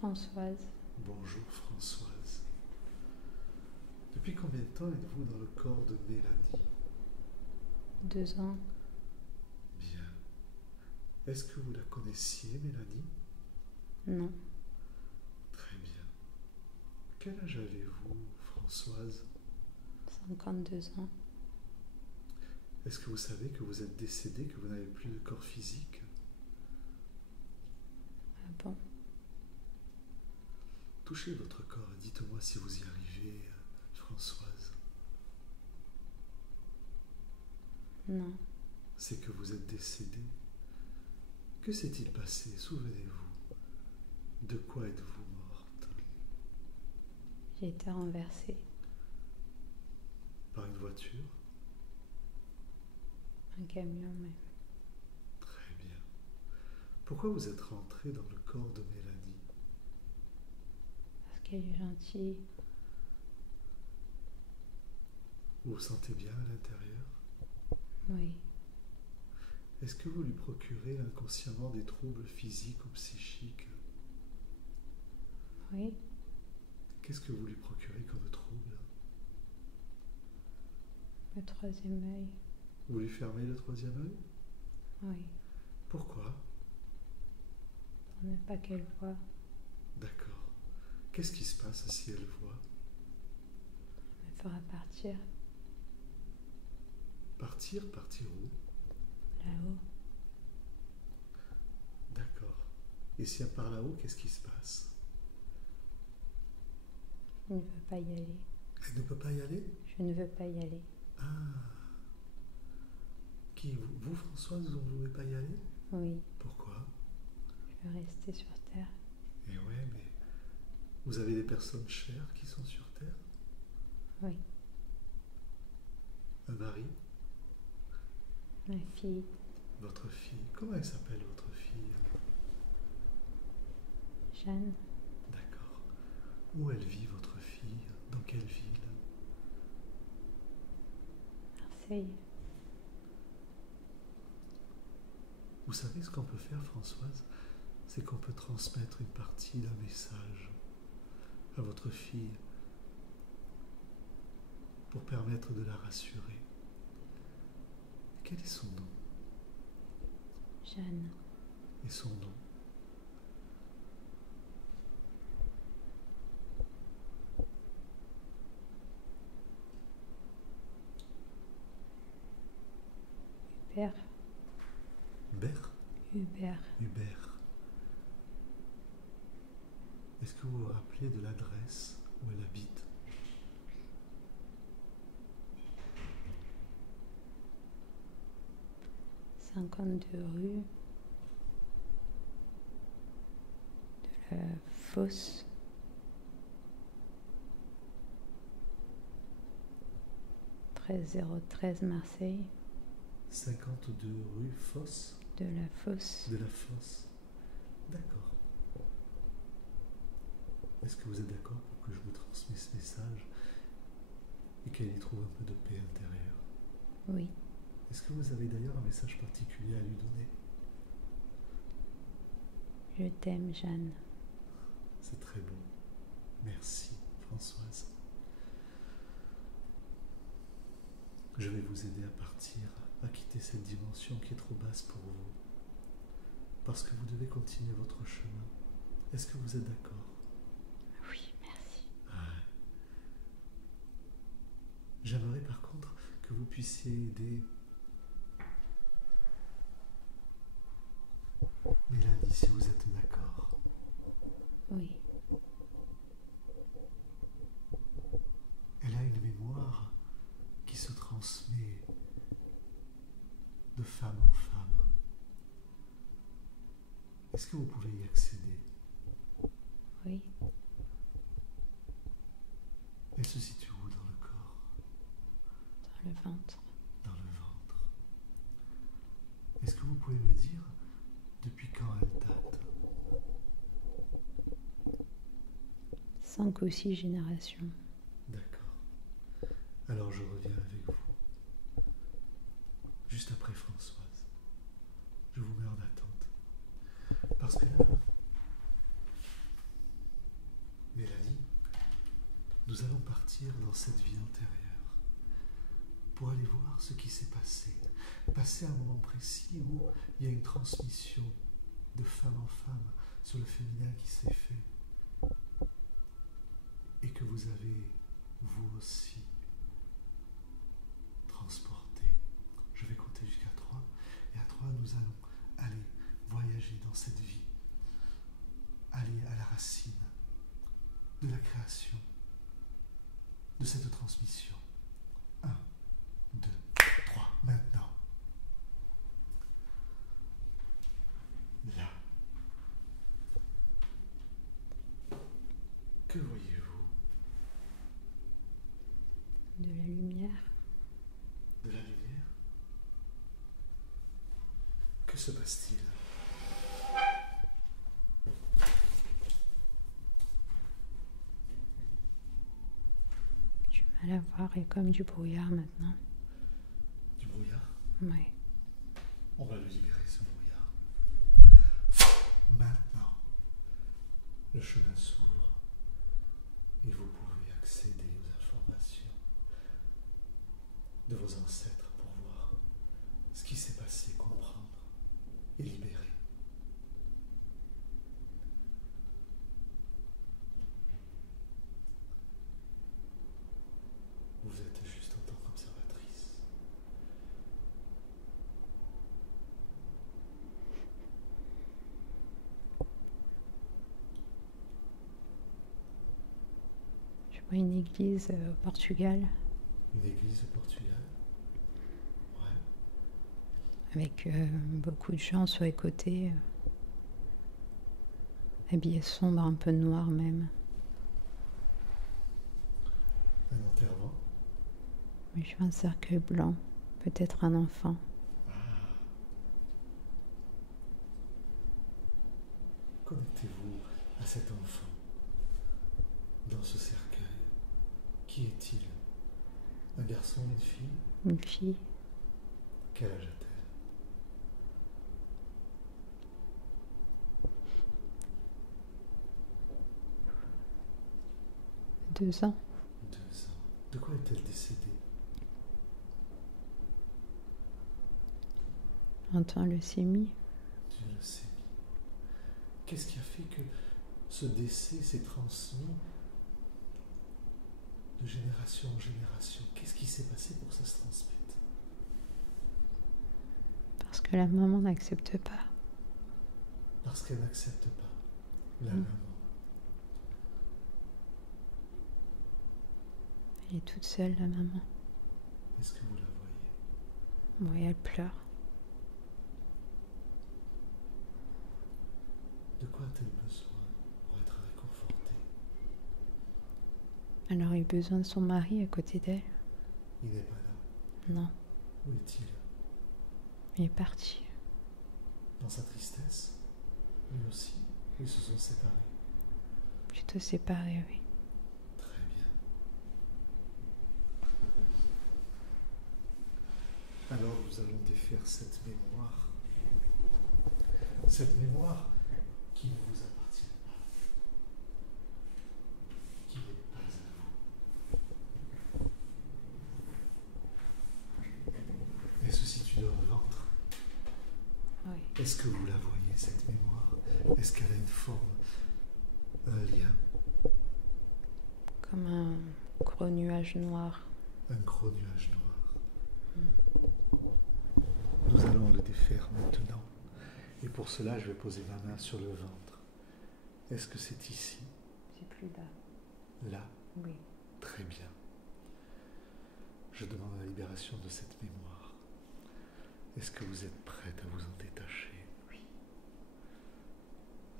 Françoise. Bonjour Françoise. Depuis combien de temps êtes-vous dans le corps de Mélanie? 2 ans. Bien. Est-ce que vous la connaissiez, Mélanie? Non. Très bien. Quel âge avez-vous, Françoise? 52 ans. Est-ce que vous savez que vous êtes décédée, que vous n'avez plus de corps physique? Ah bon? Touchez votre corps et dites-moi si vous y arrivez, Françoise. Non. C'est que vous êtes décédée. Que s'est-il passé? Souvenez-vous. De quoi êtes-vous morte? J'ai été renversée. Par une voiture? Un camion même. Très bien. Pourquoi vous êtes rentrée dans le corps de Mélanie? Parce qu'elle est gentille. Vous vous sentez bien à l'intérieur? Oui. Est-ce que vous lui procurez inconsciemment des troubles physiques ou psychiques? Oui. Qu'est-ce que vous lui procurez comme trouble? Le 3e œil. Vous lui fermez le 3e œil? Oui. Pourquoi? Pour ne pas qu'elle voie. D'accord. Qu'est-ce qui se passe si elle voit? Elle me fera partir. Partir? Partir où? Là-haut. D'accord. Et si elle part là-haut, qu'est-ce qui se passe? Je ne veux pas y aller. Elle ne peut pas y aller? Je ne veux pas y aller. Ah. Qui? Vous, Françoise, vous ne voulez pas y aller? Oui. Pourquoi? Je veux rester sur Terre. Eh ouais, mais vous avez des personnes chères qui sont sur Terre? Oui. Un mari? Ma fille. Votre fille? Comment elle s'appelle, votre fille? Jeanne. D'accord. Où elle vit, votre fille? Dans quelle ville? Marseille. Vous savez ce qu'on peut faire, Françoise? C'est qu'on peut transmettre une partie d'un message à votre fille pour permettre de la rassurer. Quel est son nom? Jeanne. Et son nom? Hubert. Hubert? Hubert. Hubert. Est-ce que vous vous rappelez de l'adresse où elle habite? « 52 rue de la Fosse. « 13013 Marseille. » 52 rue Fosse? De la Fosse. De la Fosse. D'accord. Est-ce que vous êtes d'accord pour que je vous transmette ce message et qu'elle y trouve un peu de paix intérieure? Oui. Est-ce que vous avez d'ailleurs un message particulier à lui donner? Je t'aime, Jeanne. C'est très beau. Merci, Françoise. Je vais vous aider à partir, à quitter cette dimension qui est trop basse pour vous. Parce que vous devez continuer votre chemin. Est-ce que vous êtes d'accord? Oui, merci. Ouais. J'aimerais par contre que vous puissiez aider Mélanie, si vous êtes d'accord. Oui. Elle a une mémoire qui se transmet de femme en femme. Est-ce que vous pouvez y accéder? Oui. Elle se situe où dans le corps? Dans le ventre. Dans le ventre. Est-ce que vous pouvez me dire depuis quand elle date? 5 ou 6 générations. D'accord. Alors je reviens avec vous. Juste après Françoise. Je vous mets en attente. Parce que là, nous allons partir dans cette vie antérieure pour aller voir ce qui s'est passé. Passer un moment précis où il y a une transmission de femme en femme sur le féminin qui s'est fait et que vous avez, vous aussi, transporté. Je vais compter jusqu'à 3 et à 3 nous allons aller voyager dans cette vie, aller à la racine de la création, de cette transmission. 1, 2, 3, maintenant. Là. Que voyez-vous? De la lumière. De la lumière? Que se passe-t-il? Du mal à voir, il y a comme du brouillard maintenant. Du brouillard? Ouais. On va le libérer, ce brouillard. Maintenant, le chemin s'ouvre et vous pouvez accéder aux informations de vos ancêtres pour voir ce qui s'est passé, comprendre et libérer. Vous êtes juste en tant qu'observatrice. Je vois une église au Portugal Une église au Portugal? Ouais. avec beaucoup de gens sur les côtés, habillés sombres, un peu noirs même. Un enterrement? Mais je vois un cercueil blanc, peut-être un enfant. Ah. Connectez-vous à cet enfant dans ce cercueil. Qui est-il? Un garçon, une fille? Une fille. Quel âge a-t-elle? 2 ans. 2 ans. De quoi est-elle décédée? Entend leucémie. D'une leucémie. Qu'est-ce qui a fait que ce décès s'est transmis de génération en génération? Qu'est-ce qui s'est passé pour que ça se transmette? Parce que la maman n'accepte pas. Parce qu'elle n'accepte pas la maman. Elle est toute seule, la maman. Est-ce que vous la voyez? Oui, elle pleure. De quoi a-t-elle besoin pour être réconfortée? Elle aurait eu besoin de son mari à côté d'elle. Il n'est pas là. Non, Où est-il? il est parti. Dans sa tristesse? Lui aussi? Ils se sont séparés? Plutôt séparés, oui. Très bien. Alors nous allons défaire cette mémoire. Cette mémoire qui ne vous appartient pas. Qui n'est pas à vous. Elle se situe dans le ventre. Oui. Est-ce que vous la voyez, cette mémoire? Est-ce qu'elle a une forme, un lien? Comme un gros nuage noir. Un gros nuage noir. Nous allons le défaire maintenant. Et pour cela, je vais poser ma main sur le ventre. Est-ce que c'est ici? C'est plus là. Là? Oui. Très bien. Je demande la libération de cette mémoire. Est-ce que vous êtes prête à vous en détacher? Oui.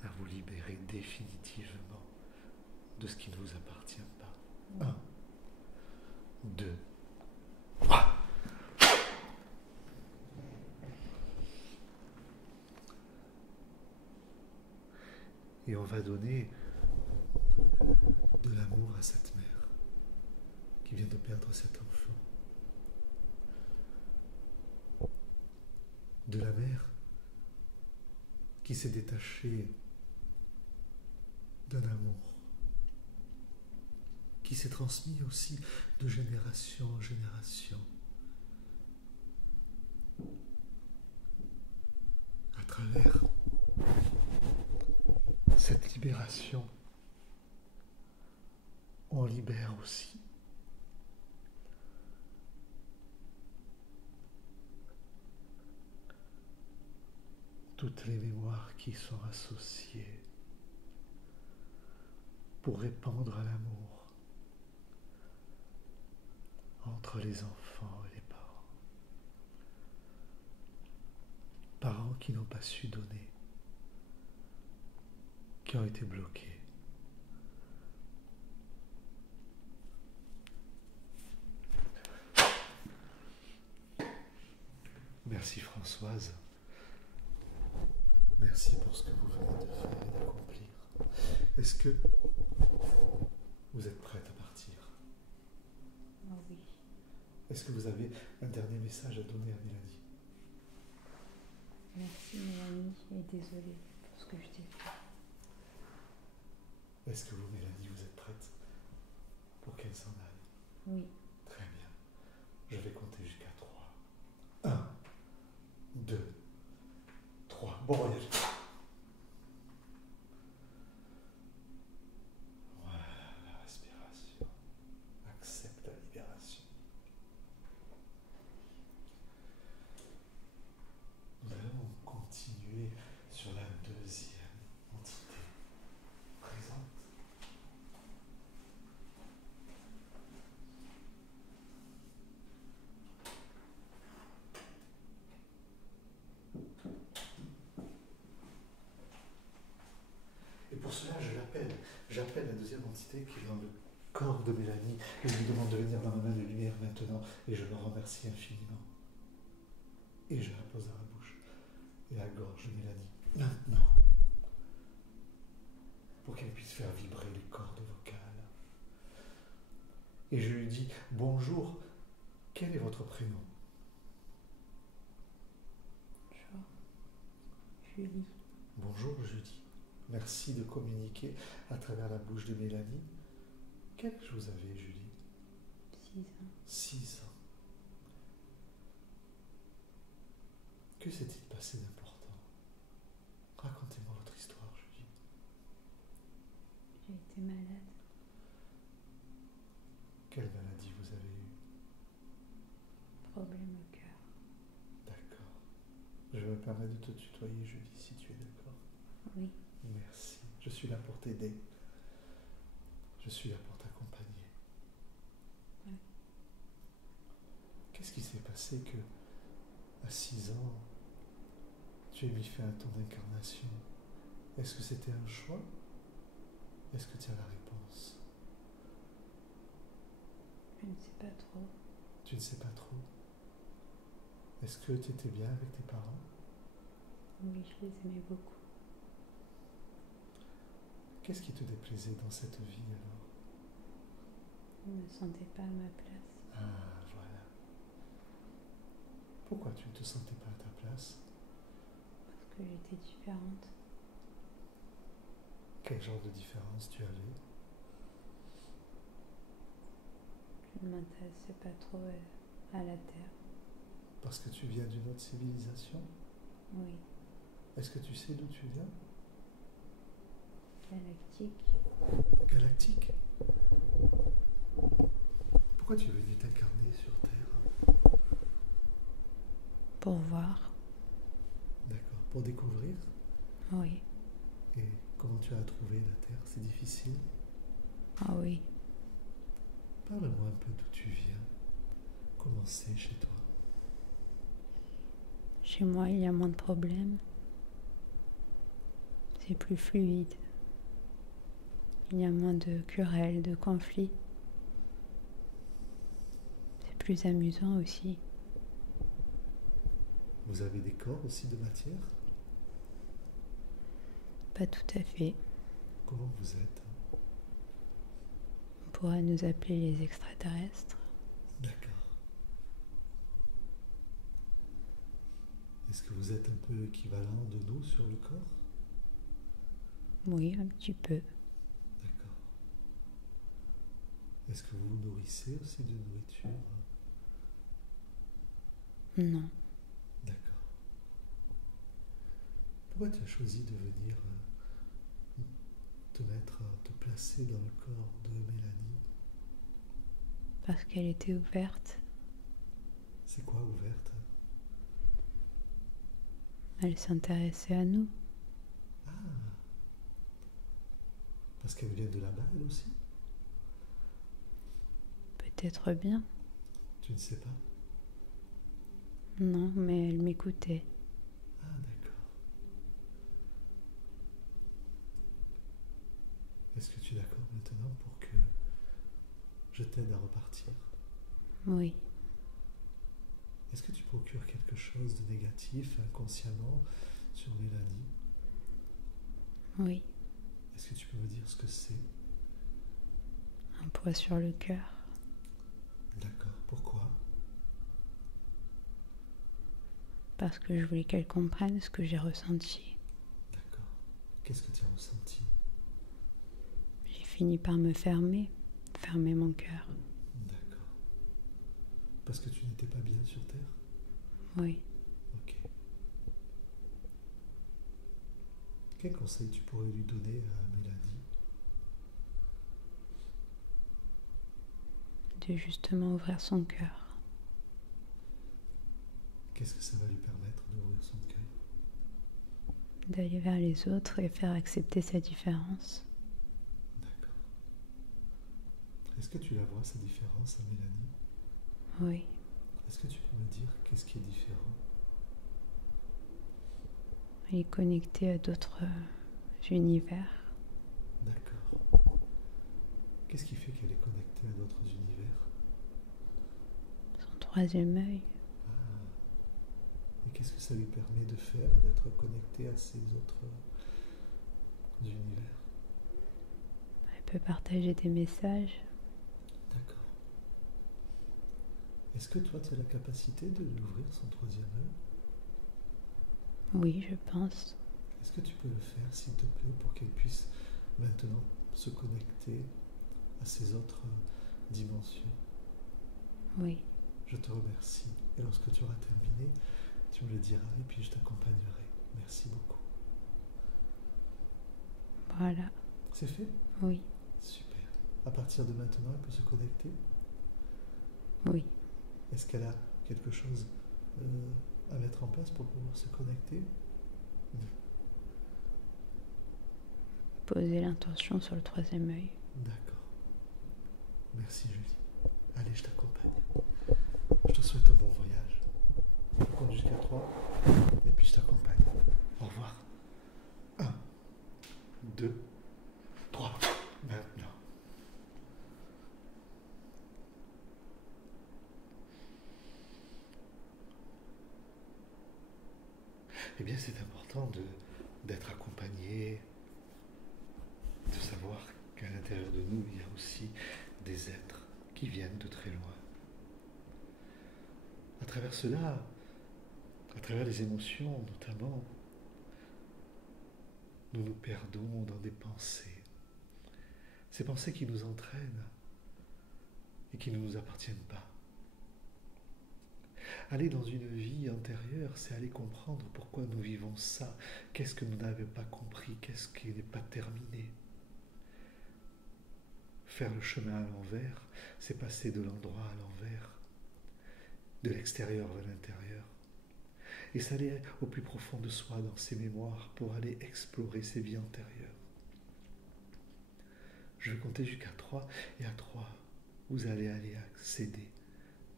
À vous libérer définitivement de ce qui ne vous appartient pas. Oui. 1, 2, 3. Et on va donner de l'amour à cette mère qui vient de perdre cet enfant. De la mère qui s'est détachée d'un amour qui s'est transmis aussi de génération en génération. À travers cette libération, on libère aussi toutes les mémoires qui sont associées pour répandre l'amour entre les enfants et les parents. Parents qui n'ont pas su donner, qui ont été bloqués. Merci Françoise. Merci pour ce que vous venez de faire et d'accomplir. Est-ce que vous êtes prête à partir? Oui. Est-ce que vous avez un dernier message à donner à Mélanie? Merci Mélanie et désolée pour ce que je t'ai fait. Est-ce que vous, Mélanie, vous êtes prête pour qu'elle s'en aille? Oui. Très bien. Je vais compter jusqu'à 3. 1, 2, 3. Bon voyage. Voilà, la respiration. Accepte la libération. Nous allons continuer sur la deuxième entité présente. Et pour cela, j'appelle la deuxième entité qui est dans le corps de Mélanie et je lui demande de venir dans ma main de lumière maintenant et je le remercie infiniment. Et je la pose à la bouche et à la gorge de Mélanie. Maintenant, pour qu'elle puisse faire vibrer les cordes vocales. Et je lui dis, bonjour, quel est votre prénom? Bonjour. Julie. Bonjour Julie. Merci de communiquer à travers la bouche de Mélanie. Quel âge vous avez, Julie? 6 ans. 6 ans. Que s'est-il passé d'important? Racontez-moi votre histoire, Julie. J'ai été malade. Quelle maladie vous avez eue? Problème au cœur. D'accord. Je me permets de te tutoyer, Julie, si tu es d'accord. Oui. Merci. Je suis là pour t'aider. Je suis là pour t'accompagner. Oui. Qu'est-ce qui s'est passé que, à 6 ans, tu aies mis fin à ton incarnation? Est-ce que c'était un choix? Est-ce que tu as la réponse? Je ne sais pas trop. Tu ne sais pas trop? Est-ce que tu étais bien avec tes parents? Oui, je les aimais beaucoup. Qu'est-ce qui te déplaisait dans cette vie alors? Je ne me sentais pas à ma place. Ah, voilà. Pourquoi tu ne te sentais pas à ta place? Parce que j'étais différente. Quel genre de différence tu avais? Je ne m'intéressais pas trop à la Terre. Parce que tu viens d'une autre civilisation? Oui. Est-ce que tu sais d'où tu viens? Galactique. Galactique? Pourquoi tu es venu t'incarner sur Terre? Pour voir. D'accord. Pour découvrir? Oui. Et comment tu as trouvé la Terre? C'est difficile? Ah oui. Parle-moi un peu d'où tu viens. Comment c'est chez toi? Chez moi, il y a moins de problèmes. C'est plus fluide. Il y a moins de querelles, de conflits. C'est plus amusant aussi. Vous avez des corps aussi de matière? Pas tout à fait. Comment vous êtes? On pourrait nous appeler les extraterrestres. D'accord. Est-ce que vous êtes un peu équivalent de nous sur le corps? Oui, un petit peu. D'accord. Est-ce que vous vous nourrissez aussi de nourriture? Non. D'accord. Pourquoi tu as choisi de venir te placer dans le corps de Mélanie? Parce qu'elle était ouverte. C'est quoi ouverte? Elle s'intéressait à nous. Ah, parce qu'elle vient de là-bas elle aussi? Peut-être bien. Tu ne sais pas? Non, mais elle m'écoutait. Ah, d'accord. Est-ce que tu es d'accord maintenant pour que je t'aide à repartir? Oui. Est-ce que tu procures quelque chose de négatif inconsciemment sur Mélanie? Oui. Est-ce que tu peux me dire ce que c'est? Un poids sur le cœur. D'accord. Pourquoi? Parce que je voulais qu'elle comprenne ce que j'ai ressenti. D'accord. Qu'est-ce que tu as ressenti? J'ai fini par me fermer mon cœur. D'accord. Parce que tu n'étais pas bien sur Terre? Oui. Ok. Quel conseil tu pourrais lui donner à Mélanie? De justement ouvrir son cœur. Qu'est-ce que ça va lui permettre d'ouvrir son cœur? D'aller vers les autres et faire accepter sa différence. D'accord. Est-ce que tu la vois, sa différence à Mélanie? Oui. Est-ce que tu peux me dire qu'est-ce qui est différent? Elle est connectée à d'autres univers. D'accord. Qu'est-ce qui fait qu'elle est connectée à d'autres univers? Son troisième œil. Ah. Et qu'est-ce que ça lui permet de faire, d'être connectée à ces autres univers? Elle peut partager des messages. D'accord. Est-ce que toi, tu as la capacité de lui ouvrir son troisième œil? Oui, je pense. Est-ce que tu peux le faire, s'il te plaît, pour qu'elle puisse maintenant se connecter à ces autres dimensions? Oui. Je te remercie. Et lorsque tu auras terminé, tu me le diras et puis je t'accompagnerai. Merci beaucoup. Voilà. C'est fait? Oui. Super. À partir de maintenant, elle peut se connecter? Oui. Est-ce qu'elle a quelque chose à mettre en place pour pouvoir se connecter? Poser l'intention sur le troisième œil. D'accord. Merci Julie. Allez, je t'accompagne. Je te souhaite un bon voyage. Je compte jusqu'à 3 et puis je t'accompagne. Au revoir. 1, 2, 3. Maintenant. Eh bien, c'est important d'être accompagné, de savoir qu'à l'intérieur de nous, il y a aussi des êtres qui viennent de très loin. À travers cela, à travers les émotions notamment, nous nous perdons dans des pensées. Ces pensées qui nous entraînent et qui ne nous appartiennent pas. Aller dans une vie antérieure, c'est aller comprendre pourquoi nous vivons ça, qu'est-ce que nous n'avons pas compris, qu'est-ce qui n'est pas terminé. Faire le chemin à l'envers, c'est passer de l'endroit à l'envers, de l'extérieur vers l'intérieur. Et c'est aller au plus profond de soi, dans ses mémoires, pour aller explorer ses vies antérieures. Je vais compter jusqu'à 3, et à 3, vous allez aller accéder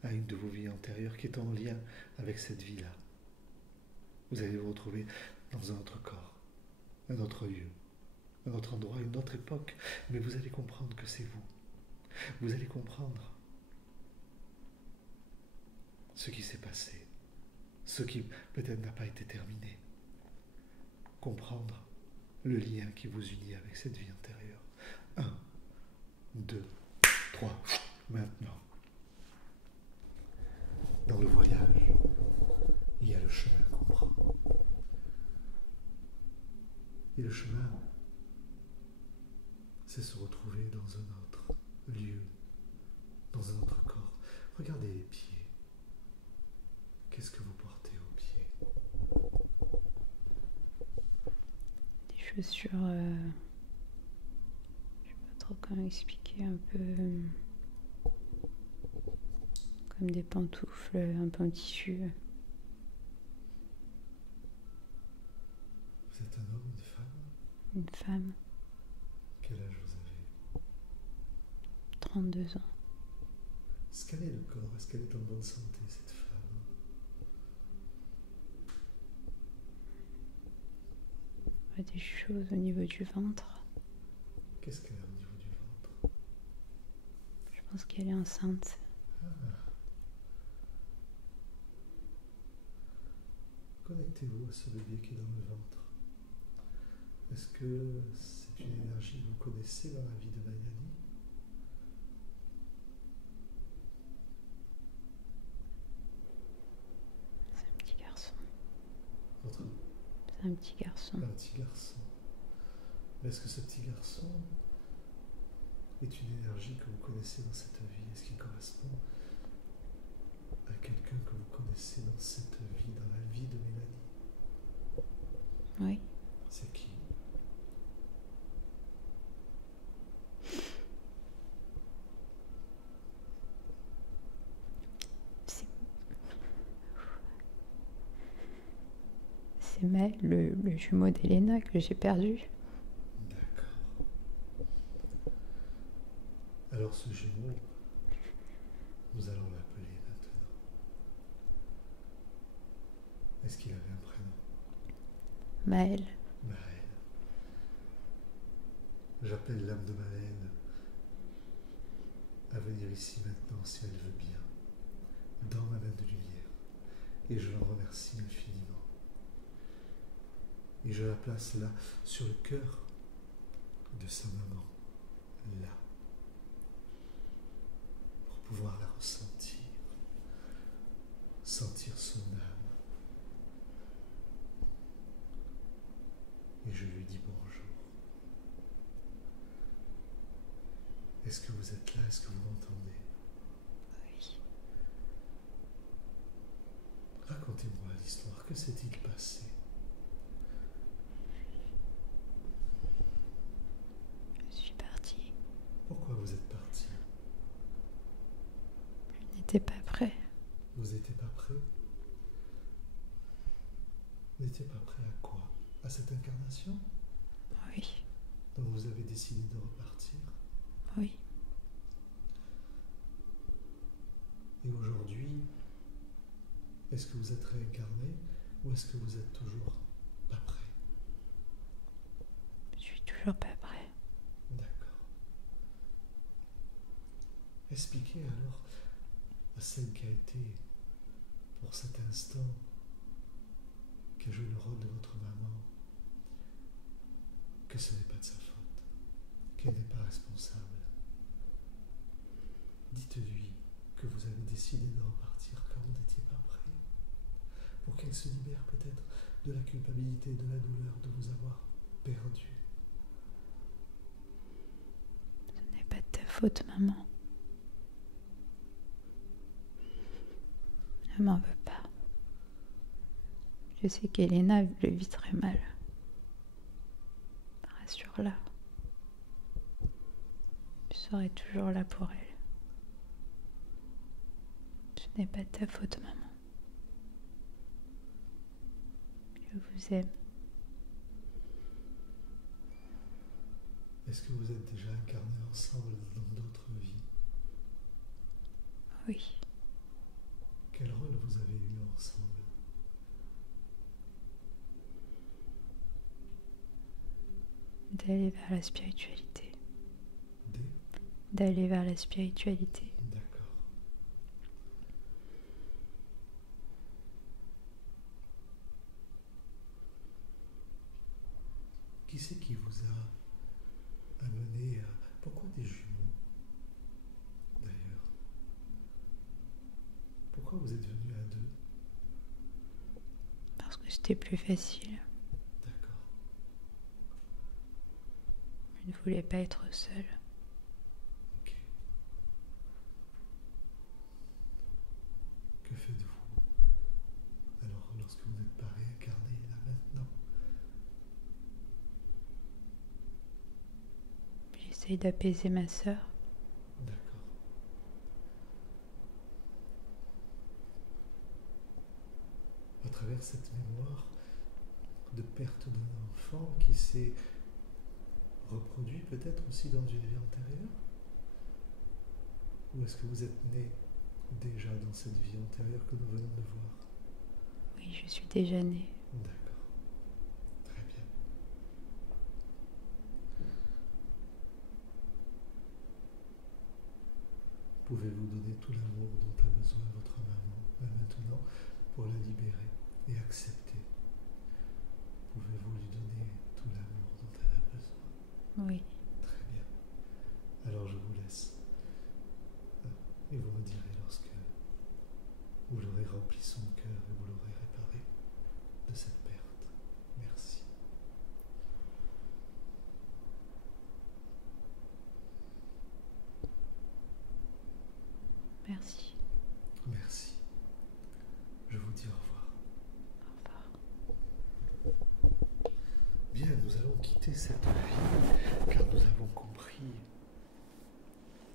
à une de vos vies antérieures qui est en lien avec cette vie-là. Vous allez vous retrouver dans un autre corps, un autre lieu, un autre endroit, une autre époque, mais vous allez comprendre que c'est vous. Vous allez comprendre ce qui s'est passé, ce qui peut-être n'a pas été terminé. Comprendre le lien qui vous unit avec cette vie antérieure. 1, 2, 3, maintenant. Dans le voyage, il y a le chemin qu'on prend. Et le chemin, c'est se retrouver dans un autre lieu, Regardez les pieds. Qu'est-ce que vous portez aux pieds? Des chaussures, je sais pas trop comment expliquer, un peu comme des pantoufles, un peu en tissu. Vous êtes un homme, une femme? Une femme, Quel âge vous avez? 32 ans. Scannez le corps. Est-ce qu'elle est en bonne santé, cette femme? Ouais, des choses au niveau du ventre. Qu'est-ce qu'elle a au niveau du ventre? Je pense qu'elle est enceinte. Ah. Connectez-vous à ce bébé qui est dans le ventre. Est-ce que c'est une énergie que vous connaissez dans la vie de Mélanie? C'est un petit garçon. Votre C'est un petit garçon. Un petit garçon. Mais est-ce que ce petit garçon est une énergie que vous connaissez dans cette vie? Est-ce qu'il correspond à quelqu'un que vous connaissez dans cette vie, dans la vie de Mélanie? Oui. C'est qui? C'est le jumeau d'Elena que j'ai perdu. D'accord. Alors ce jumeau, nous allons l'appeler maintenant. Est-ce qu'il avait un prénom? Maël. Maël. J'appelle l'âme de Maël à venir ici maintenant si elle veut bien, dans ma main de lumière, et je l'en remercie infiniment. Et je la place là, sur le cœur de sa maman, là, pour pouvoir la ressentir, sentir son âme. Et je lui dis bonjour. Est-ce que vous êtes là? Est-ce que vous m'entendez? Oui. Racontez-moi l'histoire. Que s'est-il passé? Je suis partie. Pourquoi vous êtes parti? Je n'étais pas prêt. Vous n'étiez pas prêt? Vous n'étiez pas prêt à quoi? À cette incarnation? Oui. Donc vous avez décidé de repartir? Oui. Et aujourd'hui, est-ce que vous êtes réincarné ou est-ce que vous êtes toujours pas prêt? Je suis toujours pas prêt. D'accord. Expliquez alors à celle qui a été, pour cet instant, qui a joué le rôle de votre maman, que ce n'est pas de sa faute, qu'elle n'est pas responsable. Dites-lui que vous avez décidé de repartir car vous n'étiez pas prêt, pour qu'elle se libère peut-être de la culpabilité, de la douleur de vous avoir perdu. Ce n'est pas de ta faute, maman. Ne m'en veux pas. Je sais qu'Elena le vit très mal. Rassure-la. Je serai toujours là pour elle. Ce n'est pas de ta faute, maman. Je vous aime. Est-ce que vous êtes déjà incarnés ensemble dans d'autres vies? Oui. Quel rôle vous avez eu ensemble? D'aller vers la spiritualité. Des? D'aller vers la spiritualité. D'accord. Qui c'est qui vous a amené à... Pourquoi des jumeaux, d'ailleurs? Pourquoi vous êtes venus à deux? Parce que c'était plus facile. D'accord. Je ne voulais pas être seule. Ok. faites-vous alors lorsque vous n'êtes pas réincarné là maintenant? J'essaye d'apaiser ma sœur. D'accord. À travers cette mémoire de perte d'un enfant qui s'est reproduit peut-être aussi dans une vie antérieure? Ou est-ce que vous êtes né déjà dans cette vie antérieure que nous venons de voir? Oui, je suis déjà née. D'accord. Très bien. Pouvez-vous donner tout l'amour dont a besoin votre maman maintenant pour la libérer et accepter? Pouvez-vous lui donner tout l'amour dont elle a besoin? Oui. Très bien. Alors je vous laisse. Et vous me direz lorsque vous l'aurez rempli son cœur et vous l'aurez réparé de cette perte. Merci. Merci. Merci. Je vous dis au revoir. Au revoir. Bien, nous allons quitter cette vie car nous avons compris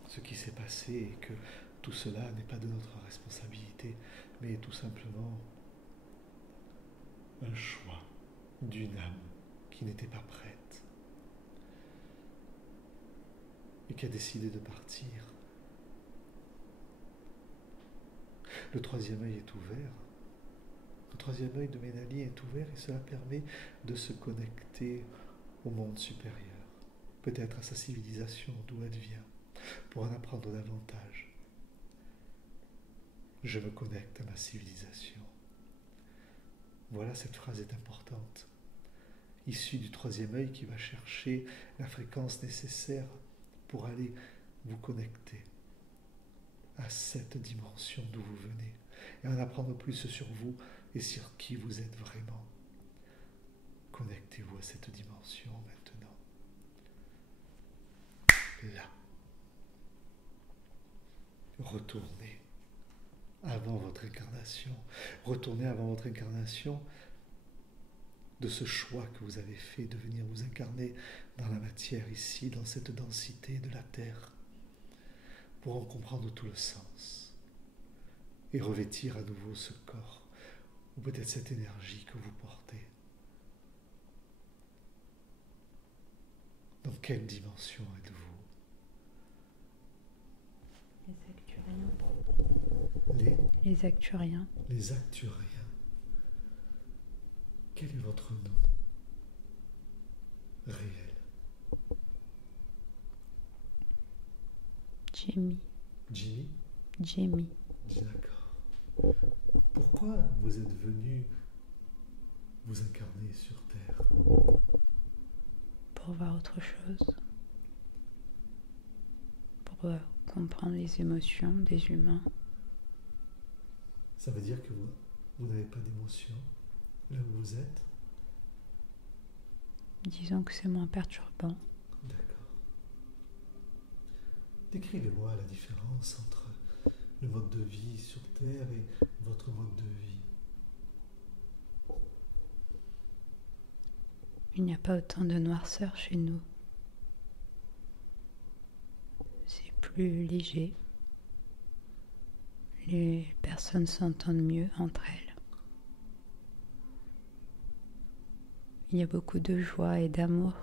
ce qui s'est passé et que tout cela n'est pas de notre responsabilité, mais tout simplement un choix d'une âme qui n'était pas prête et qui a décidé de partir. Le troisième œil est ouvert. Le troisième œil de Ménalie est ouvert et cela permet de se connecter au monde supérieur, peut-être à sa civilisation d'où elle vient, pour en apprendre davantage. Je me connecte à ma civilisation. Voilà, cette phrase est importante, issue du troisième œil qui va chercher la fréquence nécessaire pour aller vous connecter à cette dimension d'où vous venez et en apprendre plus sur vous et sur qui vous êtes vraiment. Connectez-vous à cette dimension maintenant. Là. Retournez avant votre incarnation. Retournez avant votre incarnation de ce choix que vous avez fait de venir vous incarner dans la matière ici, dans cette densité de la terre, pour en comprendre tout le sens et revêtir à nouveau ce corps, ou peut-être cette énergie que vous portez. Dans quelle dimension êtes-vous? Les Acturiens. Les Acturiens. Quel est votre nom réel? Jimmy. Jimmy? Jimmy. D'accord. Pourquoi vous êtes venu vous incarner sur Terre? Pour voir autre chose. Pour comprendre les émotions des humains. Ça veut dire que vous n'avez pas d'émotion là où vous êtes? Disons que c'est moins perturbant. D'accord. Décrivez-moi la différence entre le mode de vie sur Terre et votre mode de vie. Il n'y a pas autant de noirceur chez nous. C'est plus léger. Les personnes s'entendent mieux entre elles. Il y a beaucoup de joie et d'amour.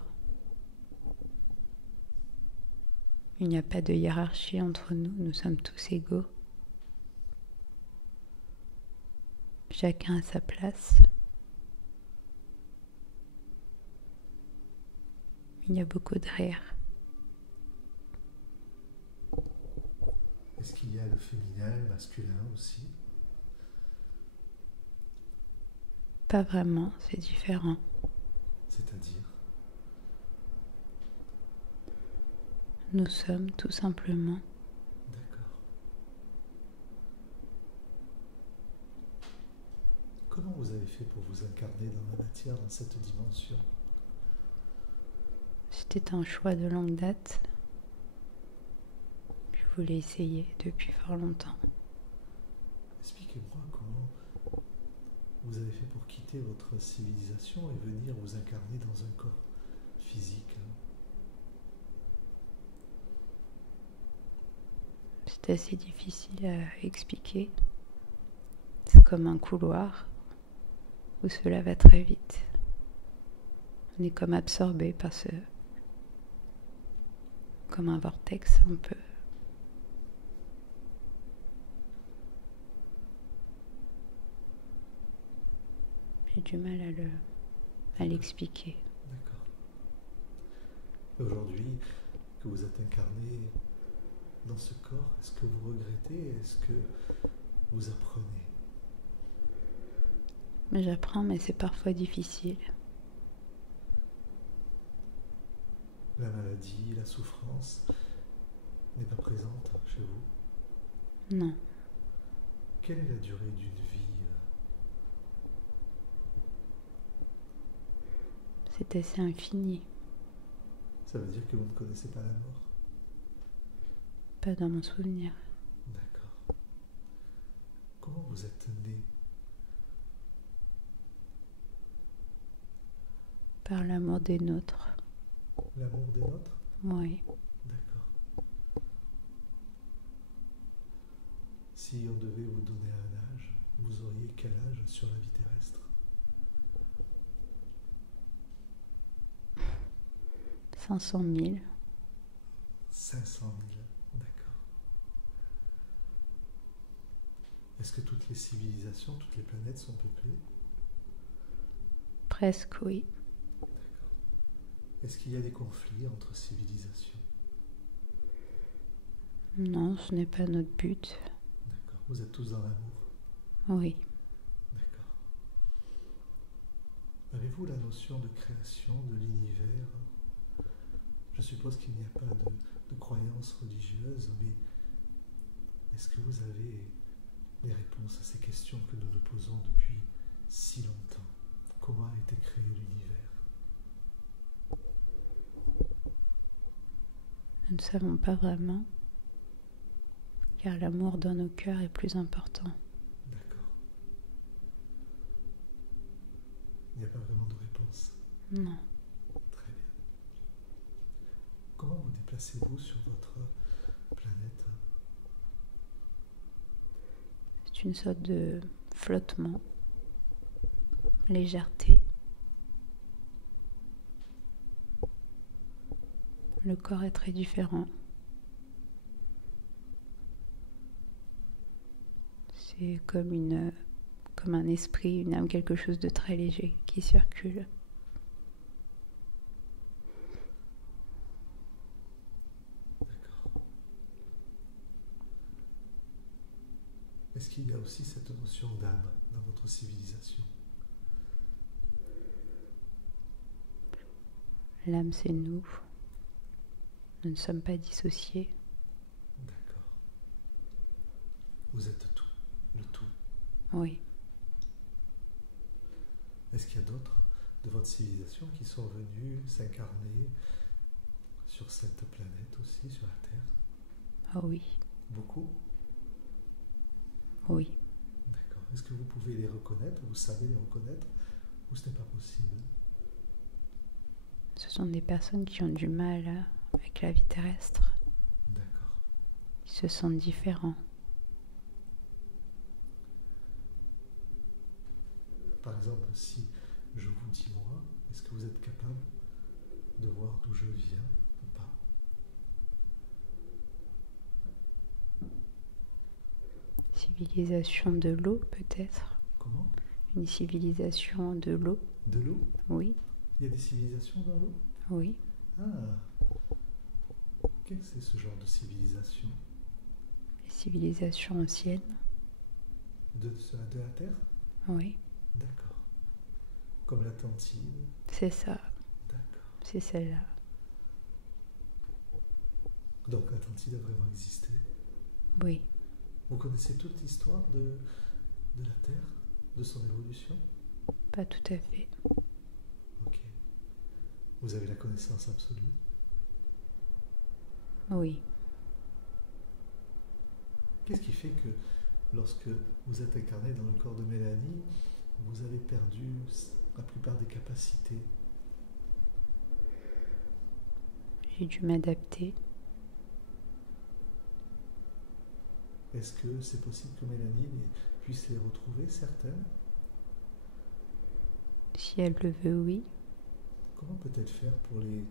Il n'y a pas de hiérarchie entre nous, nous sommes tous égaux. Chacun a sa place. Il y a beaucoup de rire. Est-ce qu'il y a le féminin et le masculin aussi? Pas vraiment, c'est différent. C'est-à-dire? Nous sommes tout simplement. D'accord. Comment vous avez fait pour vous incarner dans la matière, dans cette dimension? C'était un choix de longue date. Je voulais essayer depuis fort longtemps. Expliquez-moi. vous avez fait pour quitter votre civilisation et venir vous incarner dans un corps physique? C'est assez difficile à expliquer. C'est comme un couloir où cela va très vite. On est comme absorbé par ce... comme un vortex un peu. J'ai du mal à l'expliquer. D'accord. Aujourd'hui, que vous êtes incarné dans ce corps, est-ce que vous regrettez? Est-ce que vous apprenez? J'apprends, mais c'est parfois difficile. La maladie, la souffrance n'est pas présente chez vous? Non. Quelle est la durée d'une vie? C'est assez infini. Ça veut dire que vous ne connaissez pas la mort? Pas dans mon souvenir. D'accord. Comment vous êtes né? Par l'amour des nôtres. L'amour des nôtres? Oui. D'accord. Si on devait vous donner un âge, vous auriez quel âge sur la vie terrestre? 500 000. 500 000, d'accord. Est-ce que toutes les civilisations, toutes les planètes sont peuplées? Presque, oui. D'accord. Est-ce qu'il y a des conflits entre civilisations? Non, ce n'est pas notre but. D'accord. Vous êtes tous dans l'amour? Oui. D'accord. Avez-vous la notion de création de l'univers? Je suppose qu'il n'y a pas de croyances religieuses, mais est-ce que vous avez les réponses à ces questions que nous nous posons depuis si longtemps? Comment a été créé l'univers? Nous ne savons pas vraiment, car l'amour dans nos cœurs est plus important. D'accord. Il n'y a pas vraiment de réponse? Non. Très bien. Comment vous déplacez-vous sur votre planète? C'est une sorte de flottement, légèreté. Le corps est très différent. C'est comme un esprit, une âme, quelque chose de très léger qui circule. D'accord. Est-ce qu'il y a aussi cette notion d'âme dans votre civilisation? L'âme, c'est nous. Nous ne sommes pas dissociés. D'accord. Vous êtes tout, le tout. Oui. Est-ce qu'il y a d'autres de votre civilisation qui sont venus s'incarner sur cette planète aussi, sur la Terre? Ah oui. Beaucoup? Oui. D'accord. Est-ce que vous pouvez les reconnaître? Vous savez les reconnaître? Ou ce n'est pas possible? Ce sont des personnes qui ont du mal avec la vie terrestre. D'accord. Ils se sentent différents. Par exemple, si je vous dis moi, est-ce que vous êtes capable de voir d'où je viens ou pas? Civilisation de l'eau, peut-être. Comment? Une civilisation de l'eau. De l'eau? Oui. Il y a des civilisations dans l'eau? Oui. Ah. Qu'est-ce que c'est ce genre de civilisation? Les civilisations anciennes. De la Terre? Oui. D'accord. Comme l'Atlantide? C'est ça. D'accord. C'est celle-là. Donc l'Atlantide a vraiment existé? Oui. Vous connaissez toute l'histoire de la Terre, de son évolution? Pas tout à fait. Ok. Vous avez la connaissance absolue? Oui. Qu'est-ce qui fait que lorsque vous êtes incarné dans le corps de Mélanie, vous avez perdu la plupart des capacités. J'ai dû m'adapter. Est-ce que c'est possible que Mélanie puisse les retrouver, certaines? Si elle le veut, oui. Comment peut-elle faire pour les,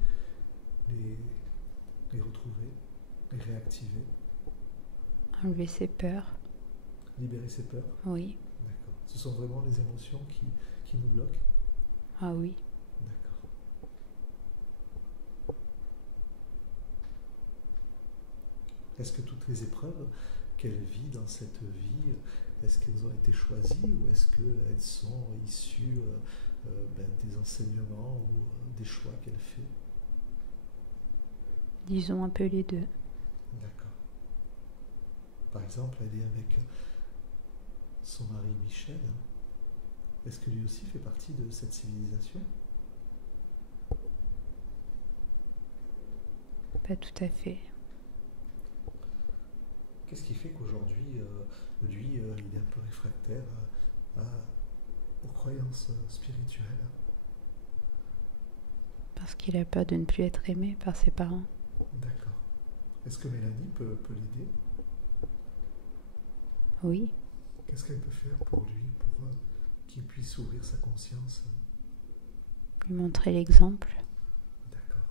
les retrouver, les réactiver, Enlever ses peurs, libérer ses peurs? oui. D'accord. Ce sont vraiment les émotions qui nous bloquent? Ah oui. D'accord. Est-ce que toutes les épreuves qu'elle vit dans cette vie, est-ce qu'elles ont été choisies ou est-ce qu'elles sont issues des enseignements ou des choix qu'elle fait? Disons un peu les deux. D'accord. Par exemple, elle est avec son mari Michel. Est-ce que lui aussi fait partie de cette civilisation? Pas tout à fait. Qu'est-ce qui fait qu'aujourd'hui, lui, il est un peu réfractaire aux croyances spirituelles? Parce qu'il a peur de ne plus être aimé par ses parents. D'accord. Est-ce que Mélanie peut l'aider? Oui. Qu'est-ce qu'elle peut faire pour lui, pour qu'il puisse ouvrir sa conscience? Lui montrer l'exemple. D'accord.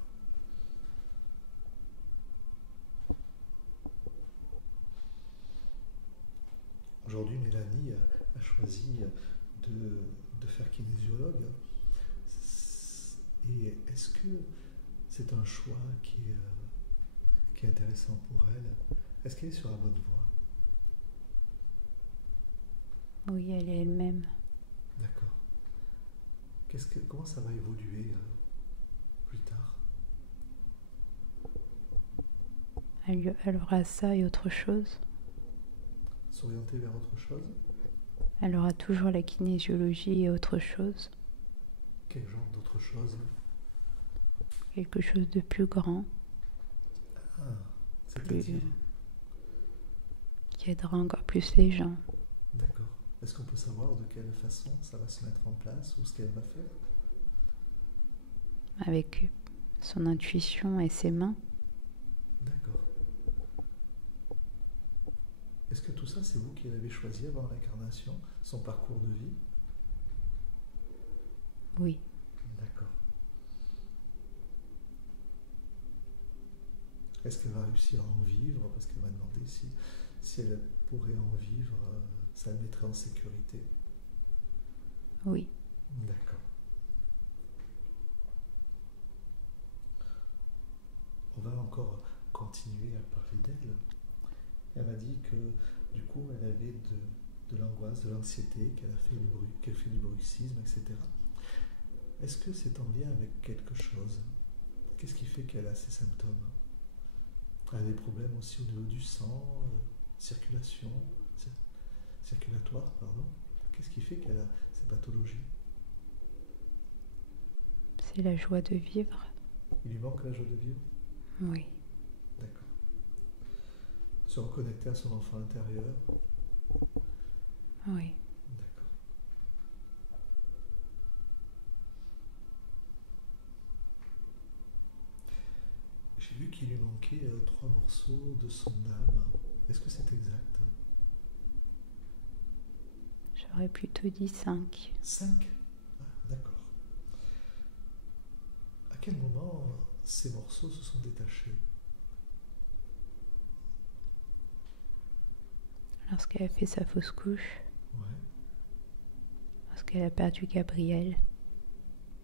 Aujourd'hui, Mélanie a choisi de faire kinésiologue. Et est-ce que c'est un choix qui est intéressant pour elle? Est-ce qu'elle est sur la bonne voie? Oui, elle est elle-même. D'accord. Comment ça va évoluer plus tard? Elle aura ça et autre chose. S'orienter vers autre chose? Elle aura toujours la kinésiologie et autre chose. Quel genre d'autre chose? Quelque chose de plus grand. Ah, c'est-à-dire? Qui aidera encore plus les gens. D'accord. Est-ce qu'on peut savoir de quelle façon ça va se mettre en place ou ce qu'elle va faire? Avec son intuition et ses mains. D'accord. Est-ce que tout ça, c'est vous qui l'avez choisi avant l'incarnation, son parcours de vie? Oui. D'accord. Est-ce qu'elle va réussir à en vivre? Parce qu'elle m'a demandé si elle pourrait en vivre, ça la mettrait en sécurité. Oui. D'accord. On va encore continuer à parler d'elle. Elle m'a dit que du coup elle avait de l'angoisse, de l'anxiété, qu'elle fait du bruxisme, etc. Est-ce que c'est en lien avec quelque chose? Qu'est-ce qui fait qu'elle a ces symptômes? Elle a des problèmes aussi au niveau du sang, circulatoire, pardon. Qu'est-ce qui fait qu'elle a ces pathologies? C'est la joie de vivre. Il lui manque la joie de vivre? Oui. D'accord. Se reconnecter à son enfant intérieur? Oui. D'accord. J'ai vu qu'il lui manquait 3 morceaux de son âme. Est-ce que c'est exact? J'aurais plutôt dit 5. 5? Ah, d'accord. À quel moment ces morceaux se sont détachés? Lorsqu'elle a fait sa fausse couche. Ouais. Lorsqu'elle a perdu Gabriel.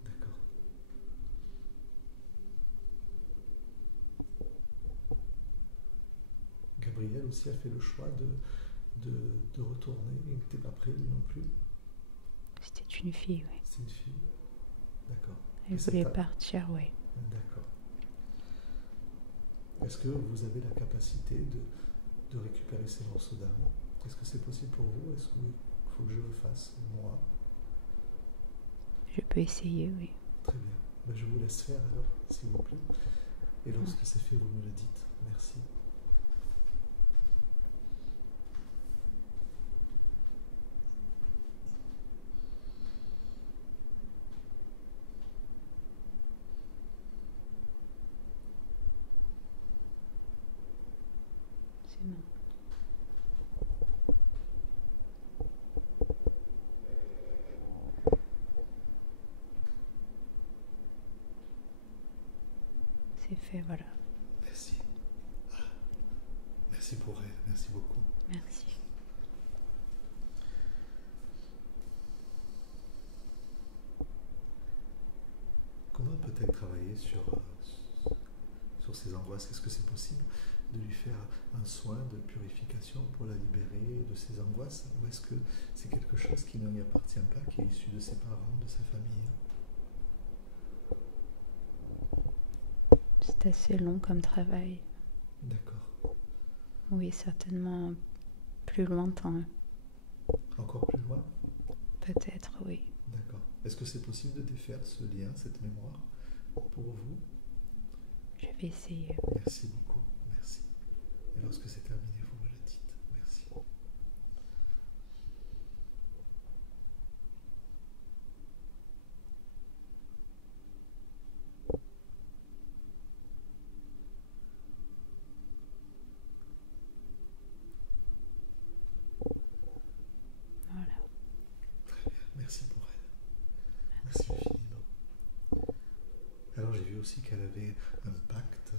D'accord. Gabriel aussi a fait le choix de retourner. Il n'était pas prêt, lui non plus. C'était une fille, oui. C'est une fille. D'accord. Elle voulait partir, oui. D'accord. Est-ce que vous avez la capacité de récupérer ces morceaux d'âme? Est-ce que c'est possible pour vous? Est-ce qu'il faut que je le fasse, moi? Je peux essayer, oui. Très bien. Ben, je vous laisse faire alors, s'il vous plaît. Et lorsque c'est fait, vous me le dites. Merci. fait, voilà. Merci. Merci pour elle, merci beaucoup. Merci. Comment peut-elle travailler sur ces angoisses? Est-ce que c'est possible de lui faire un soin de purification pour la libérer de ses angoisses? Ou est-ce que c'est quelque chose qui ne lui appartient pas, qui est issu de ses parents, de sa famille? C'est assez long comme travail. D'accord. Oui, certainement plus lointain. Encore plus loin? Peut-être, oui. D'accord. Est-ce que c'est possible de défaire ce lien, cette mémoire, pour vous? Je vais essayer. Merci beaucoup, merci. Et lorsque c'est terminé, vous me le dites. Merci. Voilà. Très bien, merci pour elle. Merci infiniment. Alors j'ai vu aussi qu'elle avait un pacte,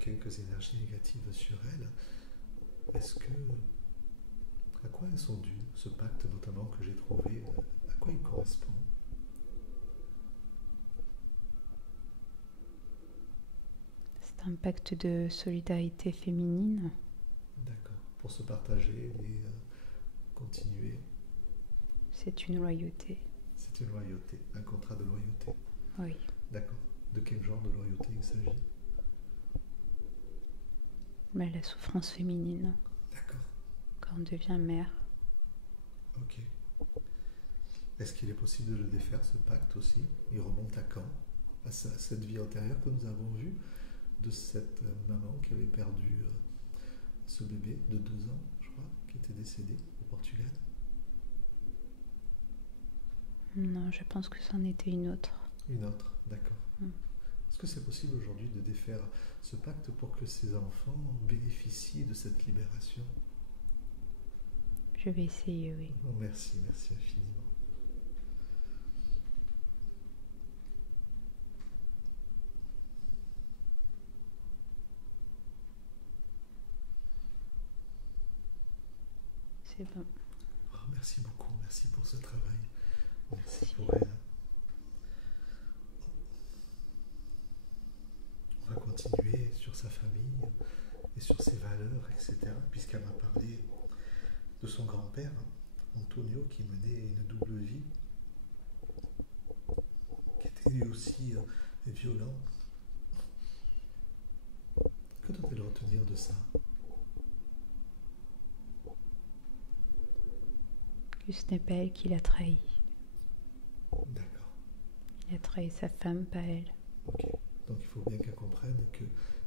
quelques énergies négatives sur elle. Est-ce que... À quoi elles sont dues, ce pacte notamment que j'ai trouvé? À quoi il correspond? C'est un pacte de solidarité féminine. D'accord. Pour se partager et continuer. C'est une loyauté. C'est une loyauté, un contrat de loyauté. Oui. D'accord. De quel genre de loyauté il s'agit? Mais la souffrance féminine, D'accord. quand on devient mère. Ok. Est-ce qu'il est possible de le défaire, ce pacte aussi? Il remonte à quand? À cette vie antérieure que nous avons vue, de cette maman qui avait perdu ce bébé de 2 ans, je crois, qui était décédé au Portugal. Non, je pense que c'en était une autre. Une autre, d'accord. Mm. Est-ce que c'est possible aujourd'hui de défaire ce pacte pour que ces enfants bénéficient de cette libération? Je vais essayer, oui. Oh, merci, merci infiniment. C'est bon. Oh, merci beaucoup, merci pour ce travail. Merci pour elle. On va continuer sur sa famille et sur ses valeurs, etc. Puisqu'elle m'a parlé de son grand-père, Antonio, qui menait une double vie, qui était lui aussi violent. Que doit-elle retenir de ça? Que ce n'est pas elle qui l'a trahi. D'accord. Il a trahi sa femme, pas elle. Ok. Donc il faut bien qu'elle comprenne que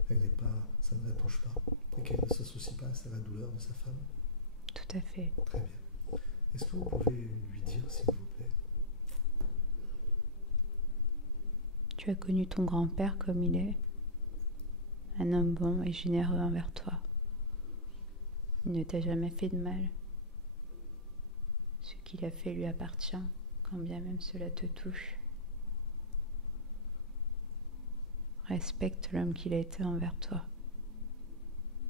elle n'est pas, ça ne la touche pas et qu'elle ne s'associe pas à la douleur de sa femme. Tout à fait. Très bien. Est-ce que vous pouvez lui dire, s'il vous plaît? Tu as connu ton grand-père comme il est. Un homme bon et généreux envers toi. Il ne t'a jamais fait de mal. Ce qu'il a fait lui appartient, quand bien même cela te touche. Respecte l'homme qu'il a été envers toi.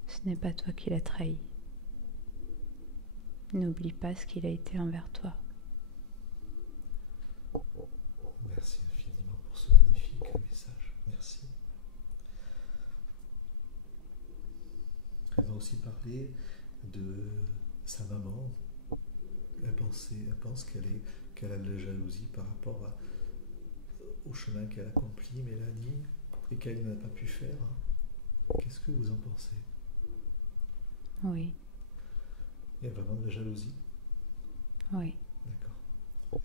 Ce n'est pas toi qui l'as trahi. N'oublie pas ce qu'il a été envers toi. Merci infiniment pour ce magnifique message. Merci. Elle m'a aussi parlé de sa maman. Elle pense qu'elle a de la jalousie par rapport au chemin qu'elle accomplit, Mélanie, et qu'elle n'a pas pu faire. Qu'est-ce que vous en pensez? Oui. Il y a vraiment de la jalousie? Oui. D'accord.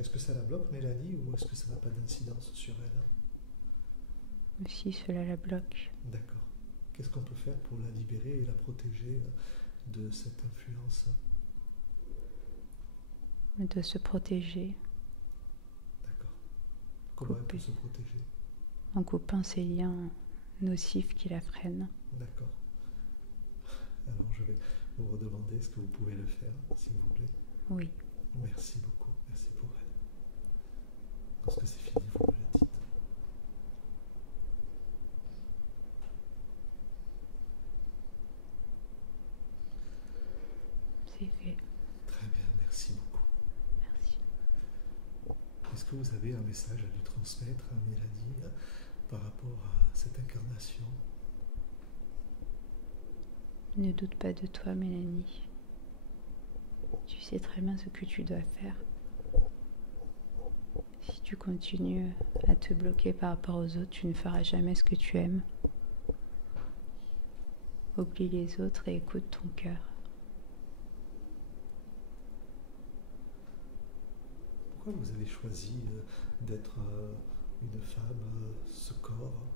Est-ce que ça la bloque, Mélanie, ou est-ce que ça n'a pas d'incidence sur elle? Si cela la bloque. D'accord. Qu'est-ce qu'on peut faire pour la libérer et la protéger de cette influence? De se protéger. D'accord. Comment elle peut se protéger? En coupant ces liens nocifs qui la freinent. D'accord. Alors je vais vous redemander, est-ce que vous pouvez le faire, s'il vous plaît? Oui. Merci beaucoup, merci pour elle. Lorsque c'est fini, vous me le dites. C'est fait. Très bien, merci beaucoup. Merci. Est-ce que vous avez un message à lui transmettre à Mélanie par rapport à cette incarnation? Ne doute pas de toi, Mélanie. Tu sais très bien ce que tu dois faire. Si tu continues à te bloquer par rapport aux autres, tu ne feras jamais ce que tu aimes. Oublie les autres et écoute ton cœur. Pourquoi vous avez choisi d'être une femme, ce corps?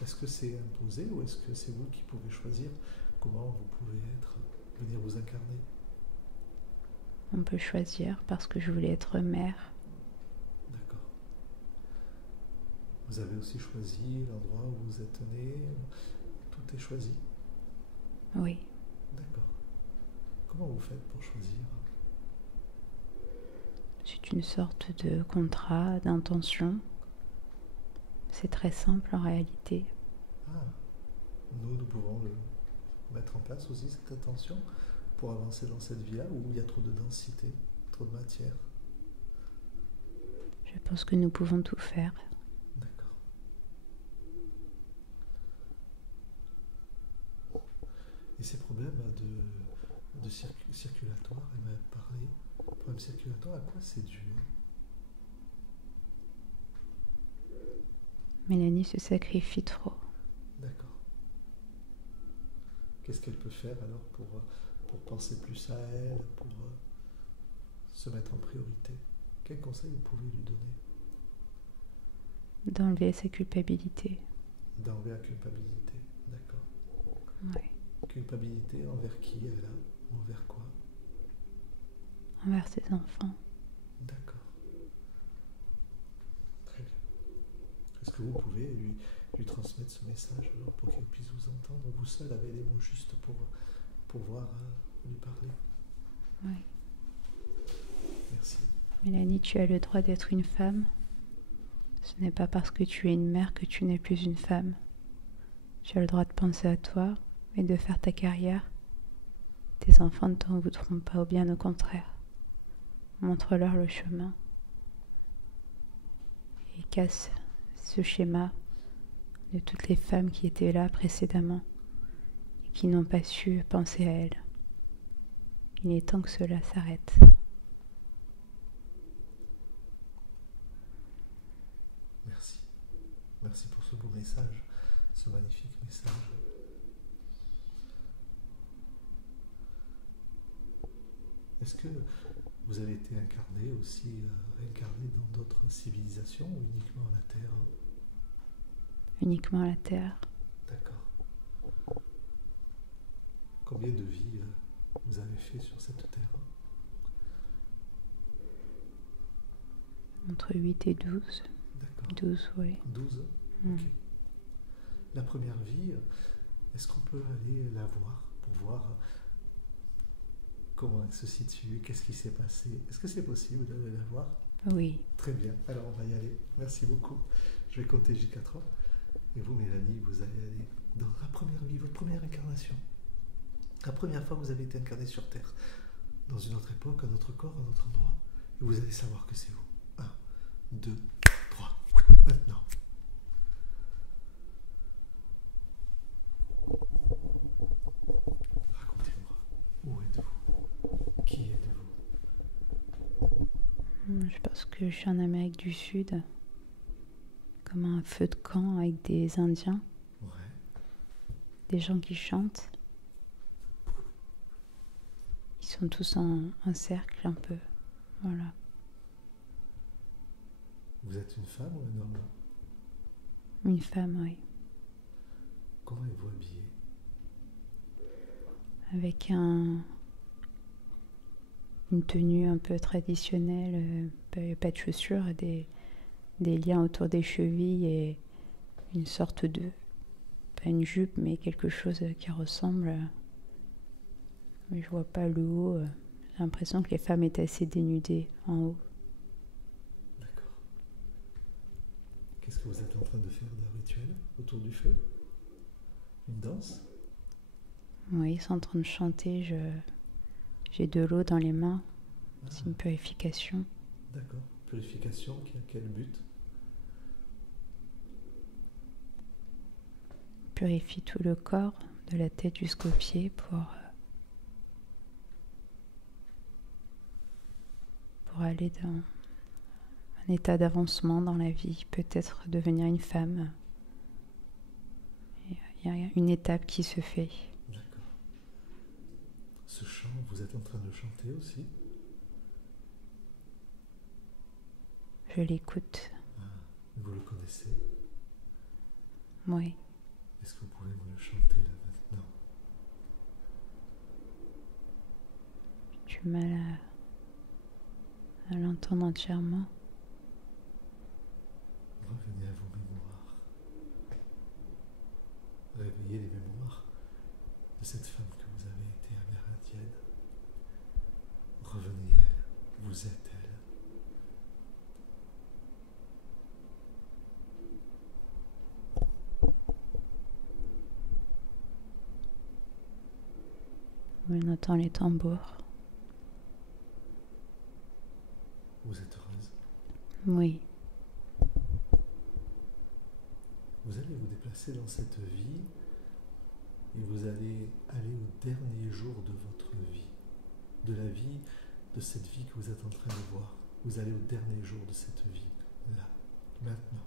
Est-ce que c'est imposé ou est-ce que c'est vous qui pouvez choisir comment vous pouvez venir vous incarner? On peut choisir parce que je voulais être mère. D'accord. Vous avez aussi choisi l'endroit où vous êtes né? Tout est choisi? Oui. D'accord. Comment vous faites pour choisir? C'est une sorte de contrat, d'intention. C'est très simple en réalité. Ah, nous pouvons le mettre en place aussi, cette attention, pour avancer dans cette vie-là où il y a trop de densité, trop de matière. Je pense que nous pouvons tout faire. D'accord. Et ces problèmes de circulatoire, elle m'a parlé, problème circulatoire, à quoi c'est dû? Mélanie se sacrifie trop. D'accord. Qu'est-ce qu'elle peut faire alors pour penser plus à elle, pour se mettre en priorité? Quel conseil vous pouvez lui donner? D'enlever sa culpabilité. D'enlever la culpabilité, d'accord. Oui. Culpabilité envers qui elle a? Envers quoi? Envers ses enfants. D'accord. Très bien. Est-ce que vous pouvez lui transmettre ce message alors pour qu'elle puisse vous entendre? Vous seul avez les mots justes pour pouvoir lui parler. Oui. Merci. Mélanie, tu as le droit d'être une femme. Ce n'est pas parce que tu es une mère que tu n'es plus une femme. Tu as le droit de penser à toi et de faire ta carrière. Tes enfants ne t'en voudront pas, ou bien au contraire. Montre-leur le chemin et casse ce schéma de toutes les femmes qui étaient là précédemment et qui n'ont pas su penser à elles. Il est temps que cela s'arrête. Merci. Merci pour ce beau message, ce magnifique message. Est-ce que vous avez été incarné aussi, réincarné dans d'autres civilisations ou uniquement la Terre? Uniquement la terre. D'accord. Combien de vies vous avez fait sur cette Terre? Entre 8 et 12. D'accord. 12, oui. 12? Ok. La première vie, est-ce qu'on peut aller la voir pour voir comment elle se situe, qu'est-ce qui s'est passé? Est-ce que c'est possible d'aller la voir? Oui. Très bien, alors on va y aller. Merci beaucoup. Je vais compter jusqu'à 3. Et vous, Mélanie, vous allez aller dans la première vie, votre première incarnation. La première fois que vous avez été incarné sur Terre, dans une autre époque, un autre corps, un autre endroit. Et vous allez savoir que c'est vous. 1, 2, 3. Maintenant. Racontez-moi. Où êtes-vous? Qui êtes-vous? Je pense que je suis en Amérique du Sud, comme un feu de camp avec des Indiens, Ouais. des gens qui chantent. Ils sont tous en cercle un peu. Voilà. Vous êtes une femme ou un homme? Une femme, oui. Comment êtes-vous habillée? Avec une tenue un peu traditionnelle, pas de chaussures, des liens autour des chevilles et une sorte de, pas une jupe, mais quelque chose qui ressemble. Mais je vois pas le haut. J'ai l'impression que les femmes étaient assez dénudées en haut. D'accord. Qu'est-ce que vous êtes en train de faire d'un rituel autour du feu? Une danse? Oui, ils sont en train de chanter. J'ai de l'eau dans les mains. Ah, C'est une purification. d'accord. Purification, qui a quel but? Purifie tout le corps, de la tête jusqu'aux pieds pour aller dans un état d'avancement dans la vie, peut-être devenir une femme. Il y a une étape qui se fait. D'accord. Ce chant, vous êtes en train de chanter aussi? Je l'écoute. Ah, vous le connaissez? Oui. Est-ce que vous pouvez me le chanter là maintenant? J'ai du mal à l'entendre entièrement. Revenez à vos mémoires. Réveillez les mémoires de cette femme que vous avez été amérindienne. Revenez à elle. Vous êtes elle. On entend les tambours. Vous êtes heureuse. Oui. Vous allez vous déplacer dans cette vie et vous allez aller au dernier jour de votre vie, de la vie, de cette vie que vous êtes en train de voir. Vous allez au dernier jour de cette vie, là, maintenant.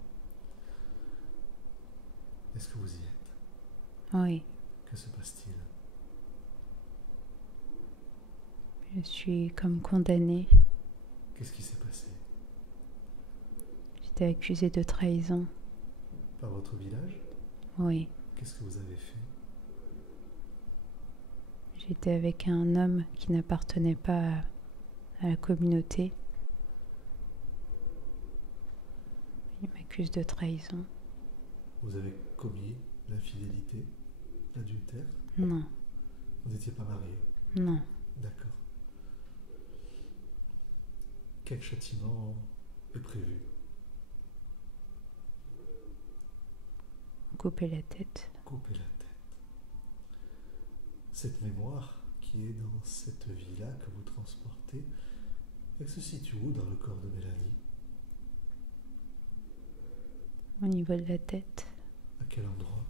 Est-ce que vous y êtes? Oui. Que se passe-t-il? Je suis comme condamnée. Qu'est-ce qui s'est passé? J'étais accusée de trahison. Par votre village? Oui. Qu'est-ce que vous avez fait? J'étais avec un homme qui n'appartenait pas à la communauté. Il m'accuse de trahison. Vous avez commis l'infidélité, l'adultère? Non. Vous n'étiez pas marié? Non. D'accord. Quel châtiment est prévu? Couper la tête. Couper la tête. Cette mémoire qui est dans cette vie-là que vous transportez, elle se situe où dans le corps de Mélanie? Au niveau de la tête. À quel endroit?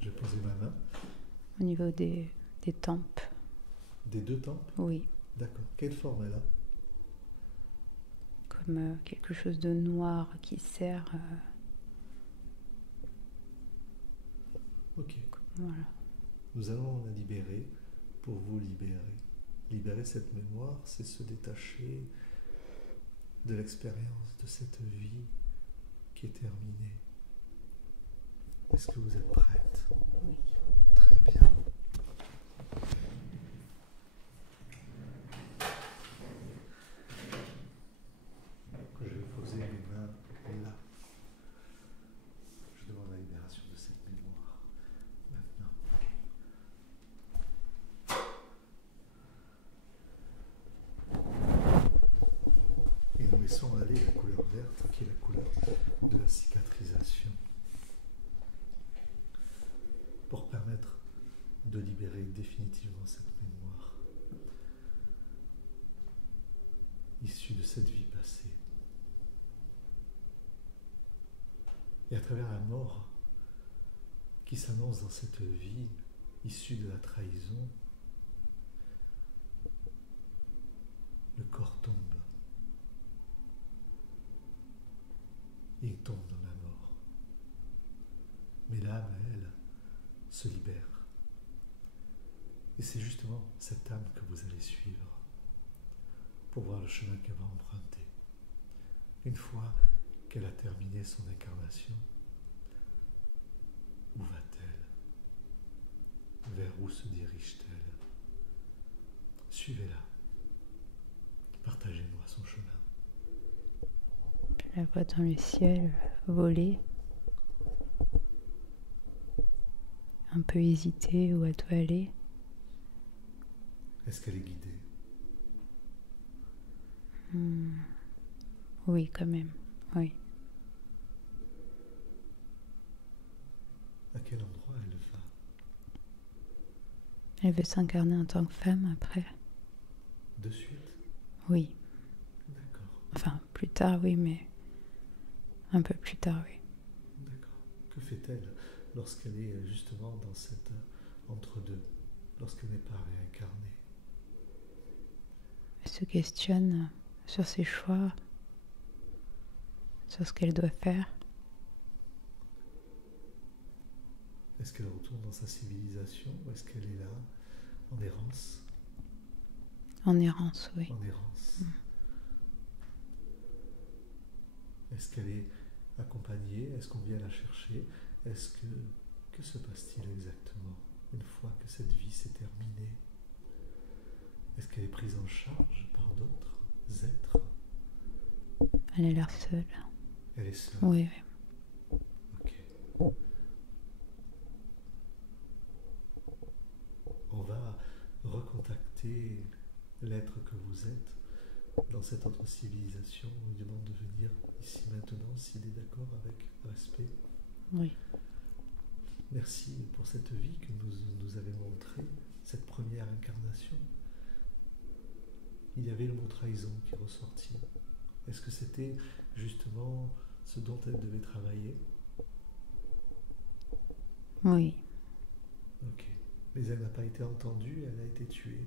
Je vais poser ma main. Au niveau des tempes. Des deux tempes? Oui. D'accord. Quelle forme elle a? Comme quelque chose de noir qui sert. Ok. Voilà. Nous allons la libérer pour vous libérer. Libérer cette mémoire, c'est se détacher de l'expérience de cette vie qui est terminée. Est-ce que vous êtes prête? Oui. Très bien. Je vais poser mes mains là. Je demande la libération de cette mémoire. Maintenant. Et nous laissons aller la couleur verte, qui est la couleur de la cicatrisation, pour permettre de libérer définitivement cette mémoire issue de cette vie passée. Et à travers la mort qui s'annonce dans cette vie issue de la trahison, le corps tombe. Et il tombe dans la mort. Mais l'âme, elle, se libère. Et c'est justement cette âme que vous allez suivre pour voir le chemin qu'elle va emprunter. Une fois qu'elle a terminé son incarnation, où va-t-elle? Vers où se dirige-t-elle? Suivez-la. Partagez-moi son chemin. Je la vois dans le ciel voler. Un peu hésiter où elle doit aller. Est-ce qu'elle est guidée? Oui, quand même. Oui. À quel endroit elle va? Elle veut s'incarner en tant que femme après. De suite? Oui. D'accord, Enfin, plus tard, oui, mais un peu plus tard, oui. d'accord. Que fait-elle lorsqu'elle est justement dans cette entre-deux, lorsqu'elle n'est pas réincarnée? Elle se questionne sur ses choix, sur ce qu'elle doit faire. Est-ce qu'elle retourne dans sa civilisation ou est-ce qu'elle est là, en errance? En errance, oui. En errance. Est-ce qu'elle est accompagnée? Est-ce qu'on vient la chercher? Est-ce que... Que se passe-t-il exactement une fois que cette vie s'est terminée? Est-ce qu'elle est prise en charge par d'autres êtres? Elle a l'air seule. Elle est seule. Oui, oui. Ok. On va recontacter l'être que vous êtes dans cette autre civilisation. On lui demande de venir ici maintenant s'il est d'accord avec respect. Oui. Merci pour cette vie que nous avez montrée, cette première incarnation. Il y avait le mot trahison qui ressortit. Est-ce que c'était justement ce dont elle devait travailler? Oui. Ok. Mais elle n'a pas été entendue, elle a été tuée.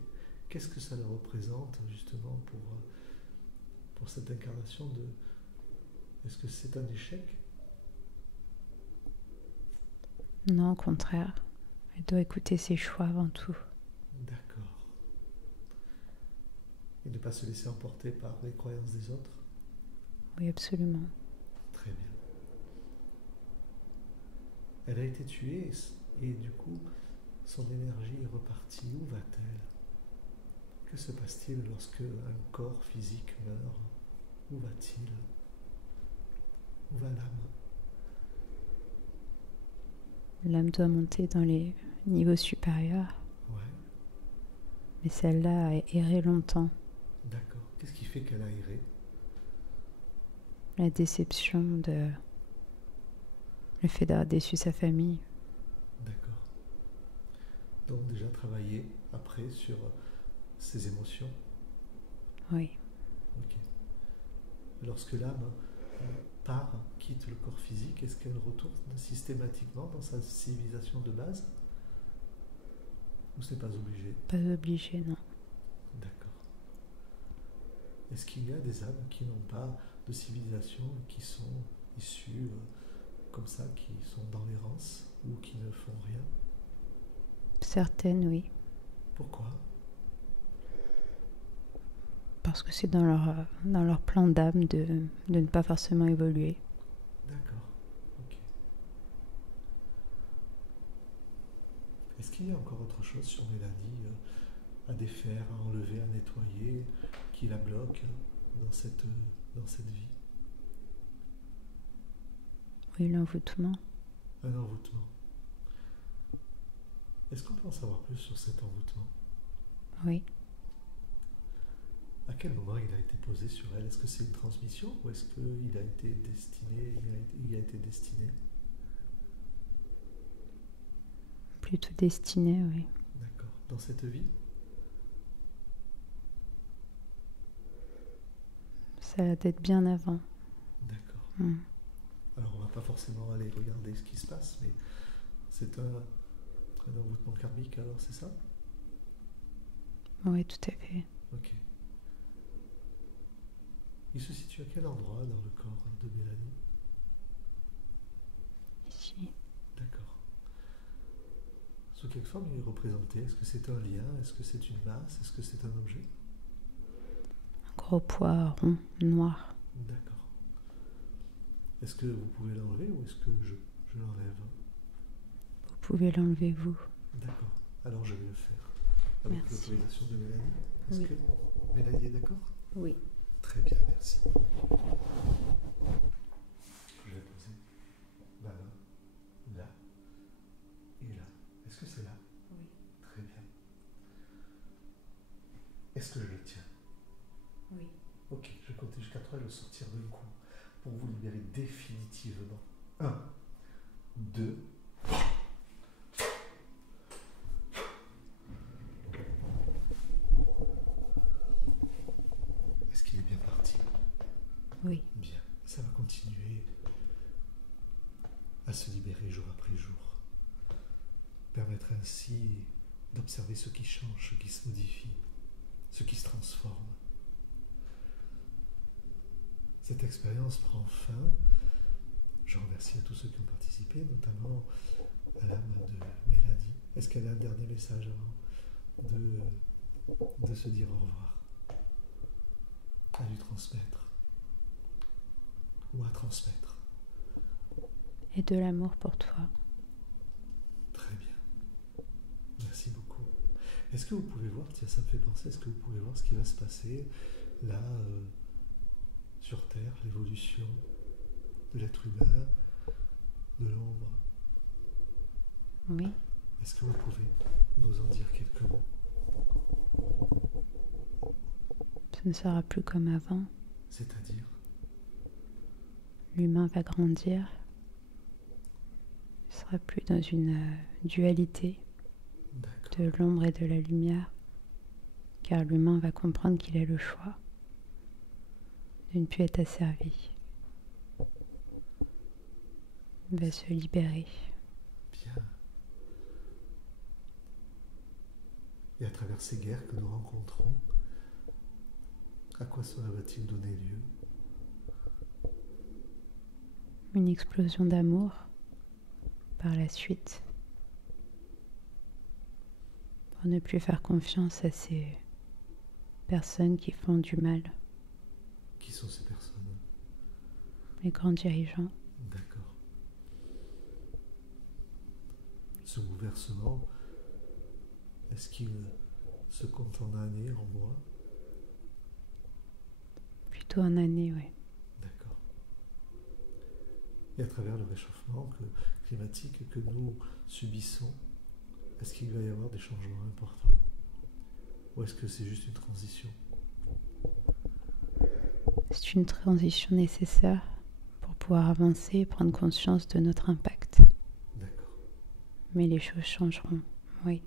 Qu'est-ce que ça leur représente justement pour cette incarnation de... Est-ce que c'est un échec? Non, au contraire. Elle doit écouter ses choix avant tout. D'accord. Et ne pas se laisser emporter par les croyances des autres? Oui, absolument. Très bien. Elle a été tuée et du coup, son énergie est repartie. Où va-t-elle? Que se passe-t-il lorsque un corps physique meurt? Où va-t-il? Où va l'âme? L'âme doit monter dans les niveaux supérieurs, Ouais, mais celle-là a erré longtemps. d'accord. Qu'est-ce qui fait qu'elle a erré? La déception de... le fait d'avoir déçu sa famille. D'accord. Donc déjà travailler après sur ses émotions. Oui. Ok. Lorsque l'âme part, quitte le corps physique, est-ce qu'elle retourne systématiquement dans sa civilisation de base? Ou c'est pas obligé? Pas obligé, non. D'accord. Est-ce qu'il y a des âmes qui n'ont pas de civilisation et qui sont issues comme ça, qui sont dans l'errance ou qui ne font rien? Certaines, oui. Pourquoi? Parce que c'est dans leur plan d'âme de ne pas forcément évoluer. D'accord. Ok. Est-ce qu'il y a encore autre chose sur Mélanie à défaire, à enlever, à nettoyer, qui la bloque dans cette vie? Oui, l'envoûtement. Un envoûtement. Est-ce qu'on peut en savoir plus sur cet envoûtement? Oui. À quel moment il a été posé sur elle? Est-ce que c'est une transmission ou est-ce qu'il a été destiné, il a été destiné? Plutôt destiné, oui. D'accord. Dans cette vie? Ça a d'être bien avant. D'accord. Mm. Alors on va pas forcément aller regarder ce qui se passe, mais c'est un envoûtement karmique alors, c'est ça? Oui, tout à fait. Ok. Il se situe à quel endroit dans le corps de Mélanie? Ici. D'accord. Sous quelle forme il est représenté? Est-ce que c'est un lien? Est-ce que c'est une masse? Est-ce que c'est un objet? Un gros poids rond, noir. D'accord. Est-ce que vous pouvez l'enlever ou est-ce que je l'enlève? Vous pouvez l'enlever, vous. D'accord. Alors je vais le faire. Avec Merci. l'autorisation de Mélanie. Est-ce Oui. que Mélanie est d'accord? Oui. Très bien, merci. Je vais poser ma main là et là. Est-ce que c'est là? Oui. Très bien. Est-ce que je le tiens? Oui. Ok, je compte jusqu'à 3 et le sortir d'un coup pour vous libérer définitivement. 1, 2. Oui. Bien, ça va continuer à se libérer jour après jour. Permettre ainsi d'observer ce qui change, ce qui se modifie, ce qui se transforme. Cette expérience prend fin. Je remercie à tous ceux qui ont participé, notamment à l'âme de Mélanie. Est-ce qu'elle a un dernier message avant de se dire au revoir? À lui transmettre ou à transmettre. Et de l'amour pour toi. Très bien. Merci beaucoup. Est-ce que vous pouvez voir, tiens, ça me fait penser, est-ce que vous pouvez voir ce qui va se passer là sur Terre, l'évolution de l'être humain, de l'ombre? Oui. Est-ce que vous pouvez nous en dire quelques mots? Ce ne sera plus comme avant. C'est-à-dire? L'humain va grandir. Il ne sera plus dans une dualité de l'ombre et de la lumière, car l'humain va comprendre qu'il a le choix de ne plus être asservi. Il va se libérer. Bien. Et à travers ces guerres que nous rencontrons, à quoi cela va-t-il donner lieu? Une explosion d'amour par la suite, pour ne plus faire confiance à ces personnes qui font du mal. Qui sont ces personnes? Les grands dirigeants. D'accord. Ce bouleversement, est-ce qu'il se compte en années, en mois? Plutôt en année, oui. D'accord. Et à travers le réchauffement climatique que nous subissons, est-ce qu'il va y avoir des changements importants? Ou est-ce que c'est juste une transition? C'est une transition nécessaire pour pouvoir avancer et prendre conscience de notre impact. D'accord. Mais les choses changeront, oui.